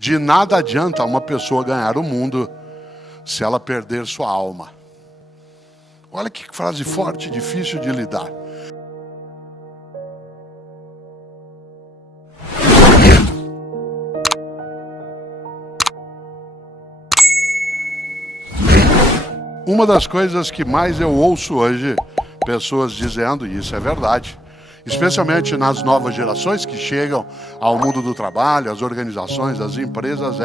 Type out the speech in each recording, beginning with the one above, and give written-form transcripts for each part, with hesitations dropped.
De nada adianta uma pessoa ganhar o mundo se ela perder sua alma. Olha que frase forte e difícil de lidar. Uma das coisas que mais eu ouço hoje, pessoas dizendo, e isso é verdade, especialmente nas novas gerações que chegam ao mundo do trabalho, às organizações, às empresas,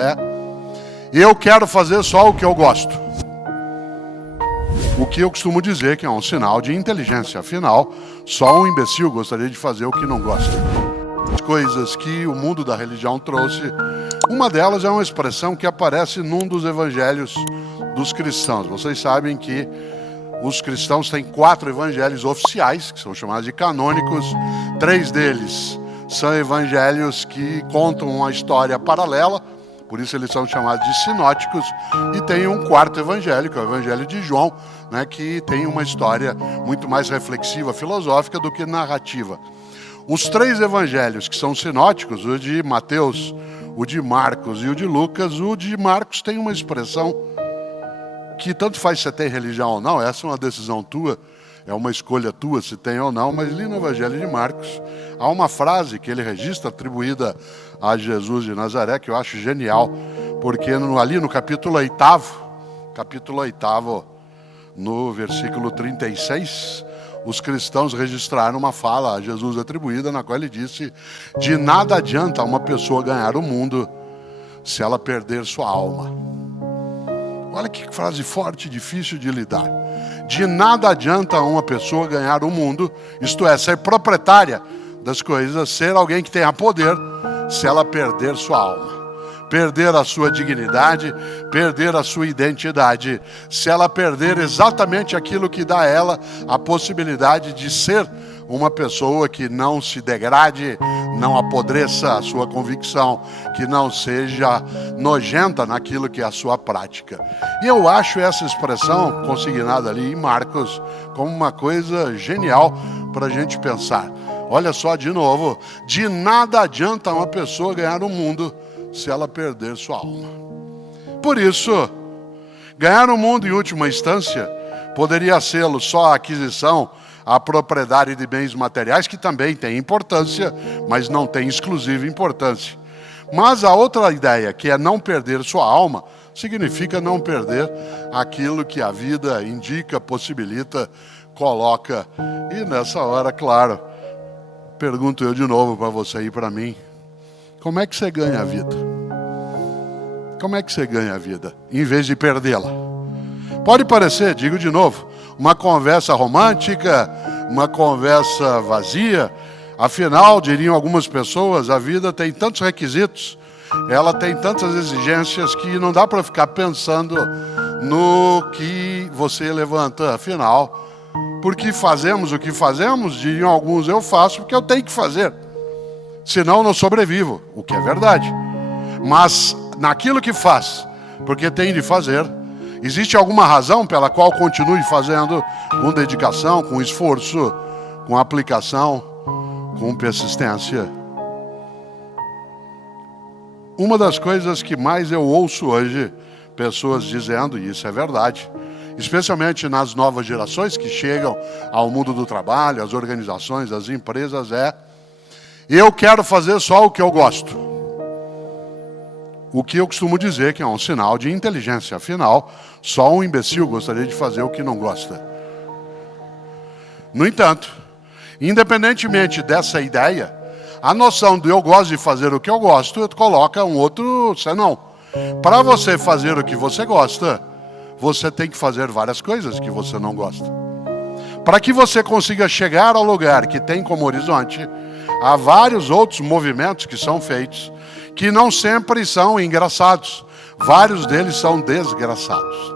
eu quero fazer só o que eu gosto. O que eu costumo dizer que é um sinal de inteligência. Afinal, só um imbecil gostaria de fazer o que não gosta. As coisas que o mundo da religião trouxe, uma delas é uma expressão que aparece num dos evangelhos dos cristãos. Vocês sabem que os cristãos têm 4 evangelhos oficiais, que são chamados de canônicos. 3 deles são evangelhos que contam uma história paralela, por isso eles são chamados de sinóticos. E tem um 4º evangelho, que é o evangelho de João, que tem uma história muito mais reflexiva, filosófica do que narrativa. Os 3 evangelhos que são sinóticos, o de Mateus, o de Marcos e o de Lucas, o de Marcos tem uma expressão que tanto faz se você tem religião ou não, essa é uma decisão tua, é uma escolha tua se tem ou não, mas ali no Evangelho de Marcos há uma frase que ele registra atribuída a Jesus de Nazaré, que eu acho genial, porque ali no capítulo 8, no versículo 36, os cristãos registraram uma fala a Jesus atribuída, na qual ele disse: de nada adianta uma pessoa ganhar o mundo se ela perder sua alma. Olha que frase forte e difícil de lidar. De nada adianta uma pessoa ganhar o mundo, isto é, ser proprietária das coisas, ser alguém que tenha poder, se ela perder sua alma. Perder a sua dignidade, perder a sua identidade, se ela perder exatamente aquilo que dá a ela a possibilidade de ser uma pessoa que não se degrade, não apodreça a sua convicção, que não seja nojenta naquilo que é a sua prática. E eu acho essa expressão consignada ali em Marcos como uma coisa genial para a gente pensar. Olha só de novo, de nada adianta uma pessoa ganhar o mundo se ela perder sua alma. Por isso, ganhar o mundo em última instância poderia ser só a aquisição, a propriedade de bens materiais, que também tem importância, mas não tem exclusiva importância. Mas a outra ideia, que é não perder sua alma, significa não perder aquilo que a vida indica, possibilita, coloca. E nessa hora, claro, pergunto eu de novo para você e para mim, como é que você ganha a vida? Como é que você ganha a vida, em vez de perdê-la? Pode parecer, digo de novo, uma conversa romântica, uma conversa vazia. Afinal, diriam algumas pessoas, a vida tem tantos requisitos, ela tem tantas exigências que não dá para ficar pensando no que você levanta. Afinal, porque fazemos o que fazemos, diriam alguns, eu faço porque eu tenho que fazer, senão eu não sobrevivo, o que é verdade. Mas naquilo que faz, porque tem de fazer, existe alguma razão pela qual continue fazendo com dedicação, com esforço, com aplicação, com persistência. Uma das coisas que mais eu ouço hoje, pessoas dizendo, e isso é verdade, especialmente nas novas gerações que chegam ao mundo do trabalho, às organizações, às empresas, eu quero fazer só o que eu gosto. O que eu costumo dizer que é um sinal de inteligência. Afinal, só um imbecil gostaria de fazer o que não gosta. No entanto, independentemente dessa ideia, a noção do eu gosto de fazer o que eu gosto coloca um outro senão. Para você fazer o que você gosta, você tem que fazer várias coisas que você não gosta. Para que você consiga chegar ao lugar que tem como horizonte, há vários outros movimentos que são feitos, que não sempre são engraçados. Vários deles são desgraçados.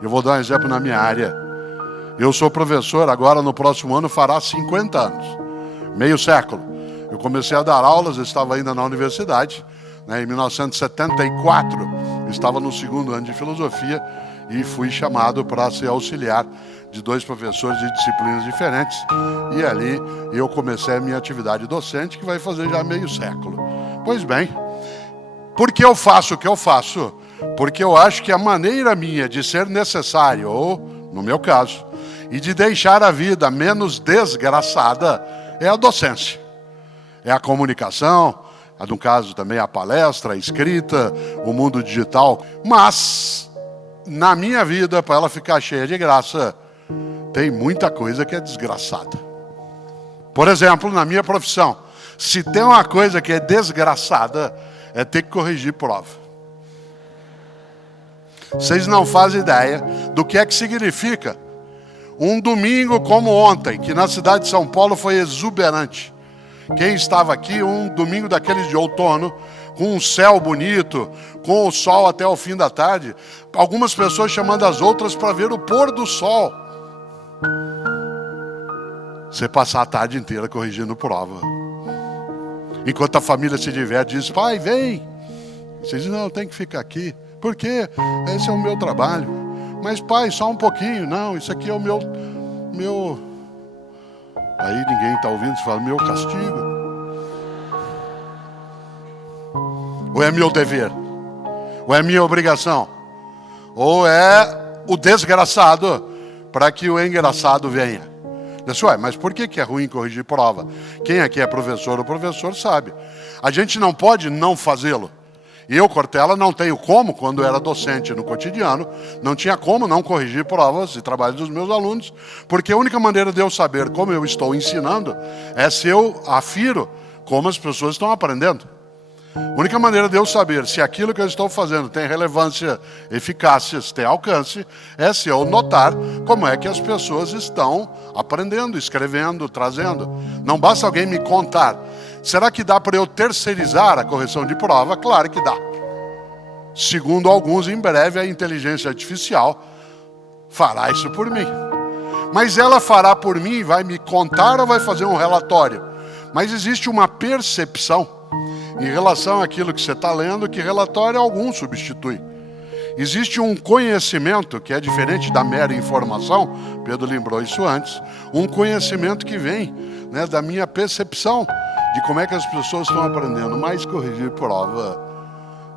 Eu vou dar um exemplo na minha área. Eu sou professor, agora no próximo ano fará 50 anos. Meio século. Eu comecei a dar aulas, eu estava ainda na universidade. Em 1974, eu estava no 2º ano de filosofia e fui chamado para ser auxiliar de 2 professores de disciplinas diferentes. E ali eu comecei a minha atividade docente, que vai fazer já meio século. Pois bem, Por que eu faço o que eu faço? Porque eu acho que a maneira minha de ser necessário, ou, no meu caso, e de deixar a vida menos desgraçada é a docência. É a comunicação, no caso também a palestra, a escrita, o mundo digital. Mas, na minha vida, para ela ficar cheia de graça, tem muita coisa que é desgraçada. Por exemplo, na minha profissão, se tem uma coisa que é desgraçada, é ter que corrigir prova. Vocês não fazem ideia do que é que significa um domingo como ontem, que na cidade de São Paulo foi exuberante. Quem estava aqui, um domingo daqueles de outono, com um céu bonito, com o sol até o fim da tarde, algumas pessoas chamando as outras para ver o pôr do sol. Você passar a tarde inteira corrigindo prova. Enquanto a família se diverte, diz, pai, vem. Você diz, não, tem que ficar aqui. Por quê? Esse é o meu trabalho. Mas pai, só um pouquinho. Não, isso aqui é o meu... Aí ninguém está ouvindo, você fala, meu castigo. Ou é meu dever? Ou é minha obrigação? Ou é o desgraçado para que o engraçado venha? Pessoal, mas por que é ruim corrigir prova? Quem aqui é professor ou professor sabe. A gente não pode não fazê-lo. Eu, Cortella, não tenho como, quando era docente no cotidiano, não tinha como não corrigir provas e trabalhos dos meus alunos, porque a única maneira de eu saber como eu estou ensinando é se eu afiro como as pessoas estão aprendendo. A única maneira de eu saber se aquilo que eu estou fazendo tem relevância, eficácia, se tem alcance, é se eu notar como é que as pessoas estão aprendendo, escrevendo, trazendo. Não basta alguém me contar. Será que dá para eu terceirizar a correção de prova? Claro que dá. Segundo alguns, em breve a inteligência artificial fará isso por mim. Mas ela fará por mim, vai me contar ou vai fazer um relatório? Mas existe uma percepção em relação àquilo que você está lendo, que relatório algum substitui. Existe um conhecimento que é diferente da mera informação, Pedro lembrou isso antes, um conhecimento que vem, né, da minha percepção de como é que as pessoas estão aprendendo. Mas corrigir prova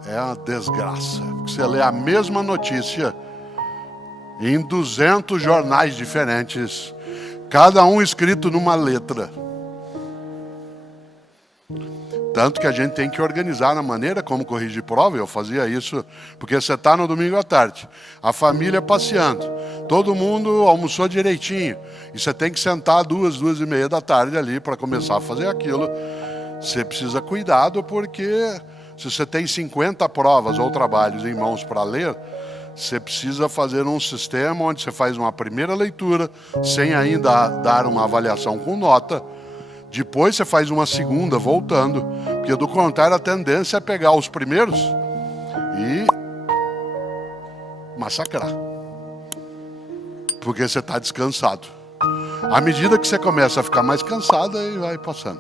é uma desgraça. Você lê a mesma notícia em 200 jornais diferentes, cada um escrito numa letra. Tanto que a gente tem que organizar na maneira como corrigir prova. Eu fazia isso porque você está no domingo à tarde, a família passeando, todo mundo almoçou direitinho, e você tem que sentar 2h da tarde ali para começar a fazer aquilo. Você precisa cuidado, porque se você tem 50 provas ou trabalhos em mãos para ler, você precisa fazer um sistema onde você faz uma primeira leitura, sem ainda dar uma avaliação com nota. Depois você faz uma segunda, voltando, porque do contrário a tendência é pegar os primeiros e massacrar, porque você está descansado. À medida que você começa a ficar mais cansado, aí vai passando.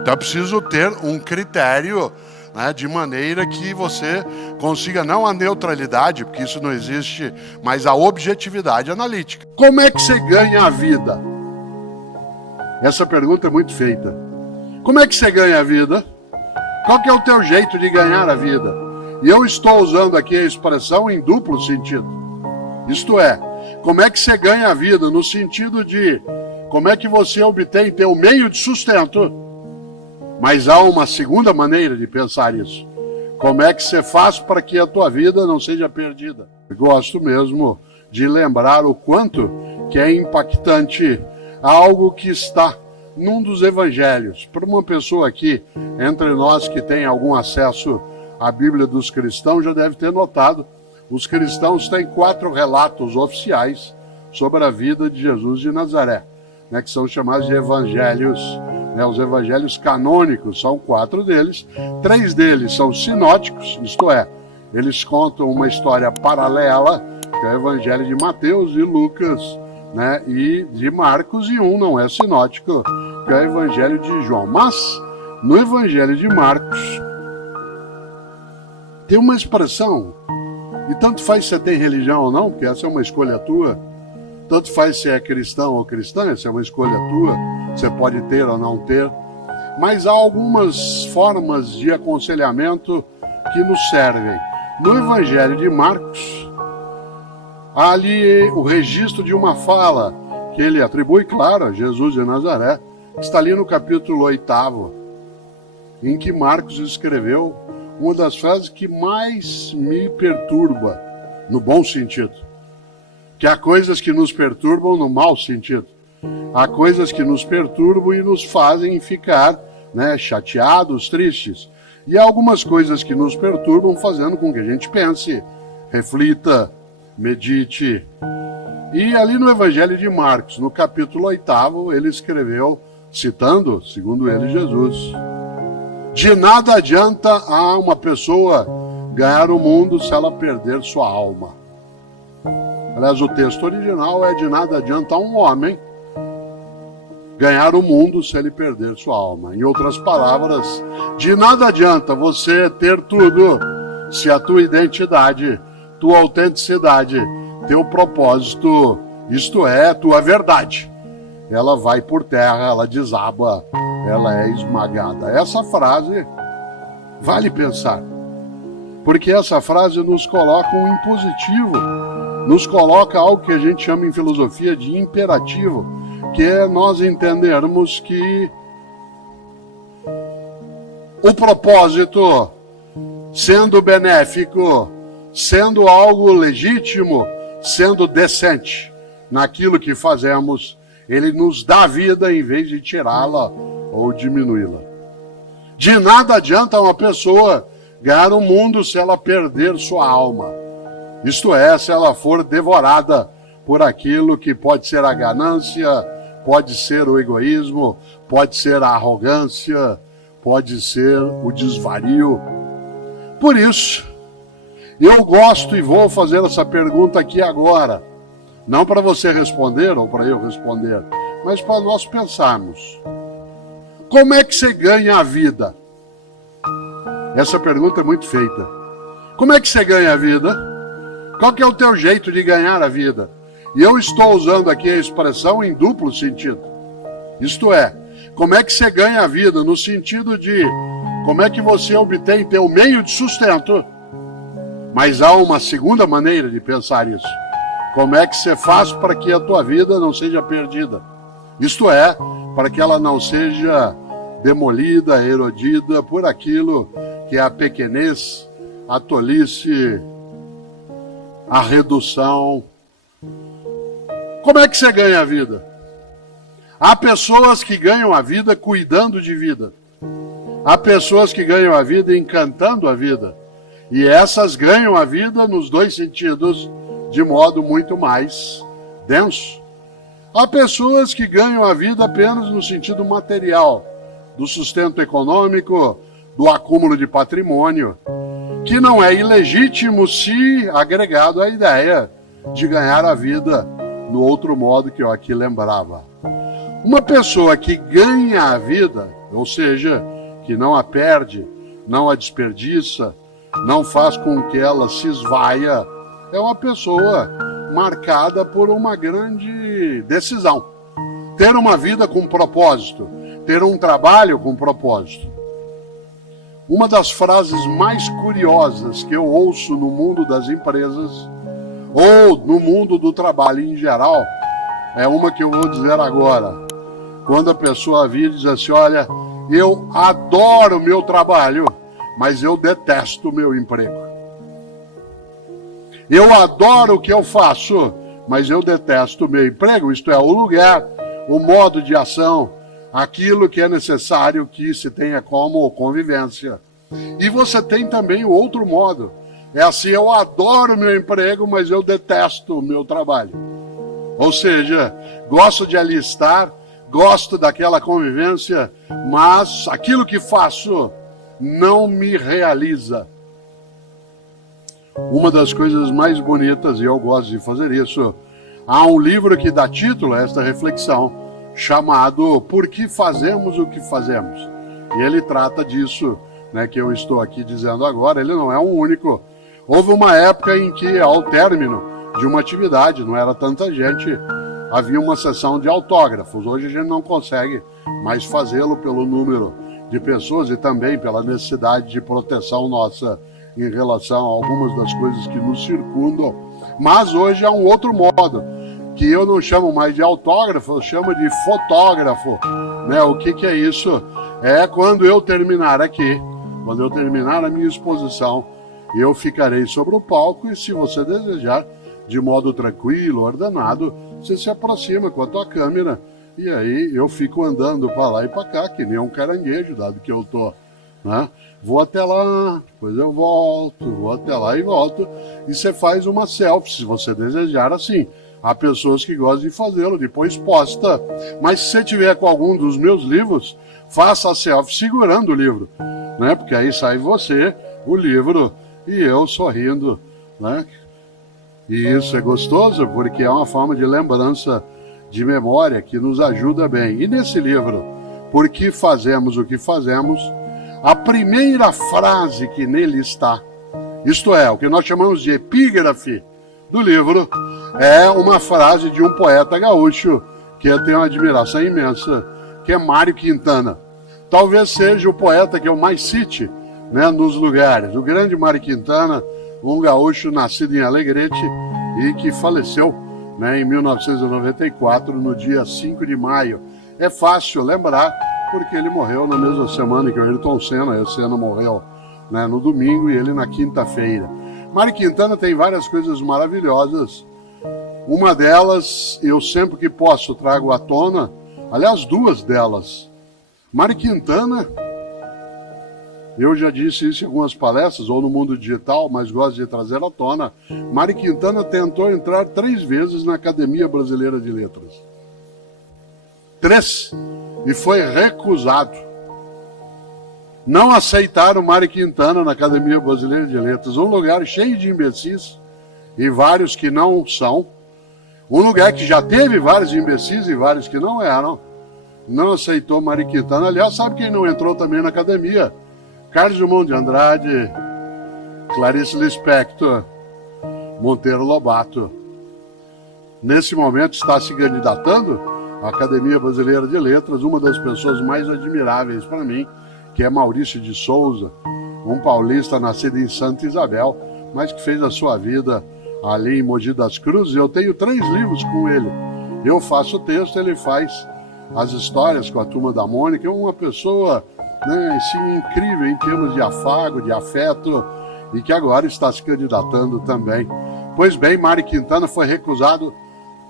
Então é preciso ter um critério, né, de maneira que você consiga não a neutralidade, porque isso não existe, mas a objetividade analítica. Como é que você ganha a vida? Essa pergunta é muito feita. Como é que você ganha a vida? Qual que é o teu jeito de ganhar a vida? E eu estou usando aqui a expressão em duplo sentido. Isto é, como é que você ganha a vida no sentido de como é que você obtém teu meio de sustento. Mas há uma segunda maneira de pensar isso. Como é que você faz para que a tua vida não seja perdida? Eu gosto mesmo de lembrar o quanto que é impactante algo que está num dos evangelhos. Para uma pessoa aqui, entre nós que tem algum acesso à Bíblia dos cristãos, já deve ter notado, os cristãos têm 4 relatos oficiais sobre a vida de Jesus de Nazaré, né, que são chamados de evangelhos, né, os evangelhos canônicos, são 4 deles. 3 deles são sinóticos, isto é, eles contam uma história paralela, que é o evangelho de Mateus e Lucas, né, e de Marcos, e um não é sinótico, que é o evangelho de João. Mas no evangelho de Marcos tem uma expressão, e tanto faz se você tem religião ou não, porque essa é uma escolha tua, tanto faz se é cristão ou cristã, essa é uma escolha tua, você pode ter ou não ter, mas há algumas formas de aconselhamento que nos servem. No Evangelho de Marcos, há ali o registro de uma fala que ele atribui, claro, a Jesus de Nazaré, que está ali no capítulo 8, em que Marcos escreveu uma das frases que mais me perturba, no bom sentido. Que há coisas que nos perturbam no mau sentido. Há coisas que nos perturbam e nos fazem ficar, chateados, tristes. E há algumas coisas que nos perturbam fazendo com que a gente pense, reflita, medite. E ali no Evangelho de Marcos, no capítulo 8, ele escreveu, citando, segundo ele, Jesus: de nada adianta a uma pessoa ganhar o mundo se ela perder sua alma. Aliás, o texto original é: de nada adianta a um homem ganhar o mundo se ele perder sua alma. Em outras palavras, de nada adianta você ter tudo se a tua identidade, tua autenticidade, teu propósito, isto é, tua verdade, ela vai por terra, ela desaba, ela é esmagada. Essa frase vale pensar, porque essa frase nos coloca um impositivo, nos coloca algo que a gente chama em filosofia de imperativo, que é nós entendermos que o propósito, sendo benéfico, sendo algo legítimo, sendo decente naquilo que fazemos, ele nos dá vida em vez de tirá-la ou diminuí-la. De nada adianta uma pessoa ganhar o mundo se ela perder sua alma. Isto é, se ela for devorada por aquilo que pode ser a ganância, pode ser o egoísmo, pode ser a arrogância, pode ser o desvario. Por isso, eu gosto e vou fazer essa pergunta aqui agora, não para você responder ou para eu responder, mas para nós pensarmos. Como é que você ganha a vida? Essa pergunta é muito feita. Como é que você ganha a vida? Qual que é o teu jeito de ganhar a vida? E eu estou usando aqui a expressão em duplo sentido. Isto é, como é que você ganha a vida? No sentido de como é que você obtém teu meio de sustento. Mas há uma segunda maneira de pensar isso. Como é que você faz para que a tua vida não seja perdida? Isto é, para que ela não seja demolida, erodida por aquilo que é a pequenez, a tolice, a redução. Como é que você ganha a vida? Há pessoas que ganham a vida cuidando de vida. Há pessoas que ganham a vida encantando a vida. E essas ganham a vida nos dois sentidos, de modo muito mais denso. Há pessoas que ganham a vida apenas no sentido material, do sustento econômico, do acúmulo de patrimônio, que não é ilegítimo se agregado à ideia de ganhar a vida no outro modo que eu aqui lembrava. Uma pessoa que ganha a vida, ou seja, que não a perde, não a desperdiça, não faz com que ela se esvaia, é uma pessoa marcada por uma grande decisão. Ter uma vida com propósito, ter um trabalho com propósito. Uma das frases mais curiosas que eu ouço no mundo das empresas, ou no mundo do trabalho em geral, é uma que eu vou dizer agora. Quando a pessoa vira e diz assim: olha, eu adoro o meu trabalho, mas eu detesto o meu emprego. Eu adoro o que eu faço, mas eu detesto o meu emprego. Isto é, o lugar, o modo de ação, aquilo que é necessário que se tenha como convivência. E você tem também o outro modo. É assim: eu adoro o meu emprego, mas eu detesto o meu trabalho. Ou seja, gosto de ali estar, gosto daquela convivência, mas aquilo que faço não me realiza. Uma das coisas mais bonitas, e eu gosto de fazer isso, há um livro que dá título a esta reflexão, chamado Por que Fazemos o que Fazemos? E ele trata disso, que eu estou aqui dizendo agora. Ele não é o único. Houve uma época em que, ao término de uma atividade, não era tanta gente, havia uma sessão de autógrafos. Hoje a gente não consegue mais fazê-lo pelo número de pessoas e também pela necessidade de proteção nossa em relação a algumas das coisas que nos circundam. Mas hoje há um outro modo, que eu não chamo mais de autógrafo, eu chamo de fotógrafo. Né? O que é isso? É quando eu terminar aqui, quando eu terminar a minha exposição, eu ficarei sobre o palco e, se você desejar, de modo tranquilo, ordenado, você se aproxima com a tua câmera e aí eu fico andando para lá e para cá, que nem um caranguejo, dado que eu tô, né? Vou até lá, depois eu volto, vou até lá e volto, e você faz uma selfie, se você desejar, assim. Há pessoas que gostam de fazê-lo, depois posta. Mas se você tiver com algum dos meus livros, faça a selfie segurando o livro, né? Porque aí sai você, o livro, e eu sorrindo, né? E isso é gostoso porque é uma forma de lembrança, de memória, que nos ajuda bem. E nesse livro, Por que Fazemos o que Fazemos, a primeira frase que nele está, isto é, o que nós chamamos de epígrafe do livro, é uma frase de um poeta gaúcho que eu tenho uma admiração imensa, que é Mário Quintana. Talvez seja o poeta que eu mais cite, né, nos lugares. O grande Mário Quintana, um gaúcho nascido em Alegrete e que faleceu, né, em 1994, no dia 5 de maio. É fácil lembrar, porque ele morreu na mesma semana que o Ayrton Senna. O Senna morreu, né, no domingo e ele na quinta-feira. Mário Quintana tem várias coisas maravilhosas. Uma delas, eu sempre que posso trago à tona, aliás, duas delas. Mário Quintana, eu já disse isso em algumas palestras, ou no mundo digital, mas gosto de trazer à tona. Mário Quintana tentou entrar 3 vezes na Academia Brasileira de Letras. 3. E foi recusado. Não aceitaram Mário Quintana na Academia Brasileira de Letras. Um lugar cheio de imbecis e vários que não são. Um lugar que já teve vários imbecis e vários que não eram. Não aceitou Mário Quintana. Aliás, sabe quem não entrou também na academia? Carlos Drummond de Andrade, Clarice Lispector, Monteiro Lobato. Nesse momento está se candidatando à Academia Brasileira de Letras uma das pessoas mais admiráveis para mim, que é Maurício de Souza, um paulista nascido em Santa Isabel, mas que fez a sua vida ali em Mogi das Cruzes. Eu tenho 3 livros com ele. Eu faço o texto, ele faz as histórias com a Turma da Mônica. É uma pessoa, né, assim, incrível em termos de afago, de afeto, e que agora está se candidatando também. Pois bem, Mário Quintana foi recusado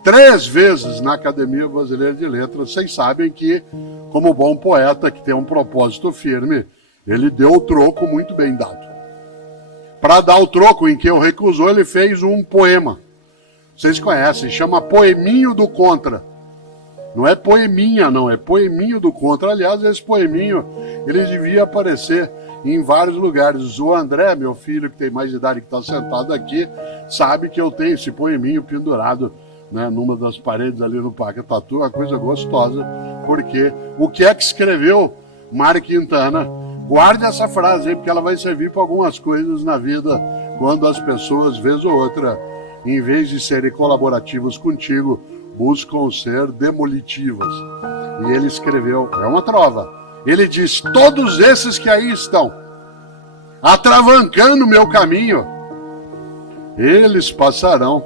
3 vezes na Academia Brasileira de Letras. Vocês sabem que, como bom poeta que tem um propósito firme, ele deu o troco muito bem dado. Para dar o troco em que eu recusou, ele fez um poema. Vocês conhecem, chama Poeminho do Contra. Não é poeminha, não, é Poeminho do Contra. Aliás, esse poeminho, ele devia aparecer em vários lugares. O André, meu filho, que tem mais de idade, que está sentado aqui, sabe que eu tenho esse poeminho pendurado, né, numa das paredes ali no Parque Tatu. Uma coisa gostosa, porque o que é que escreveu Mário Quintana? Guarde essa frase aí, porque ela vai servir para algumas coisas na vida, quando as pessoas, vez ou outra, em vez de serem colaborativas contigo, buscam ser demolitivas. E ele escreveu, é uma trova, ele diz: todos esses que aí estão, atravancando meu caminho, eles passarão,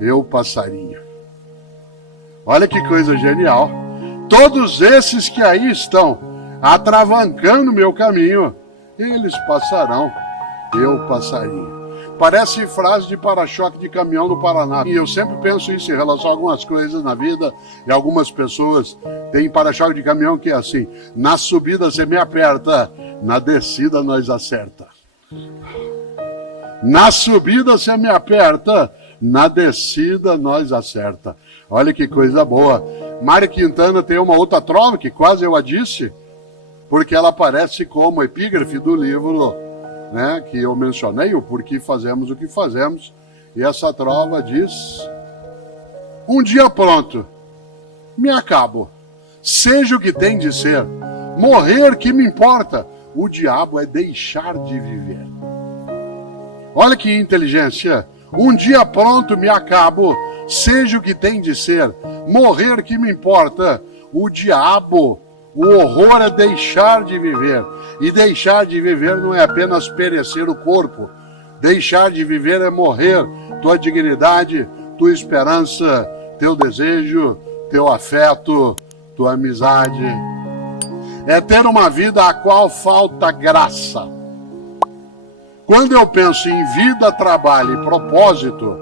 eu passarinho. Olha que coisa genial. Todos esses que aí estão, atravancando meu caminho, eles passarão, eu passarinho. Parece frase de para-choque de caminhão no Paraná. E eu sempre penso isso em relação a algumas coisas na vida, e algumas pessoas têm para-choque de caminhão que é assim: na subida você me aperta, na descida nós acerta. Na subida você me aperta, na descida nós acerta. Olha que coisa boa. Mário Quintana tem uma outra trova que quase eu a disse, porque ela aparece como epígrafe do livro, né, que eu mencionei, o Por que Fazemos o que Fazemos. E essa trova diz: um dia pronto, me acabo, seja o que tem de ser, morrer que me importa, o diabo é deixar de viver. Olha que inteligência. Um dia pronto, me acabo, seja o que tem de ser, morrer que me importa, o diabo O horror é deixar de viver. E deixar de viver não é apenas perecer o corpo. Deixar de viver é morrer. Tua dignidade, tua esperança, teu desejo, teu afeto, tua amizade. É ter uma vida a qual falta graça. Quando eu penso em vida, trabalho e propósito,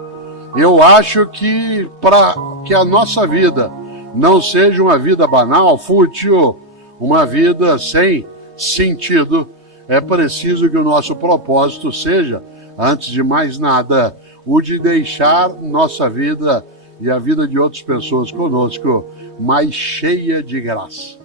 eu acho que para que a nossa vida não seja uma vida banal, fútil, uma vida sem sentido, é preciso que o nosso propósito seja, antes de mais nada, o de deixar nossa vida e a vida de outras pessoas conosco mais cheia de graça.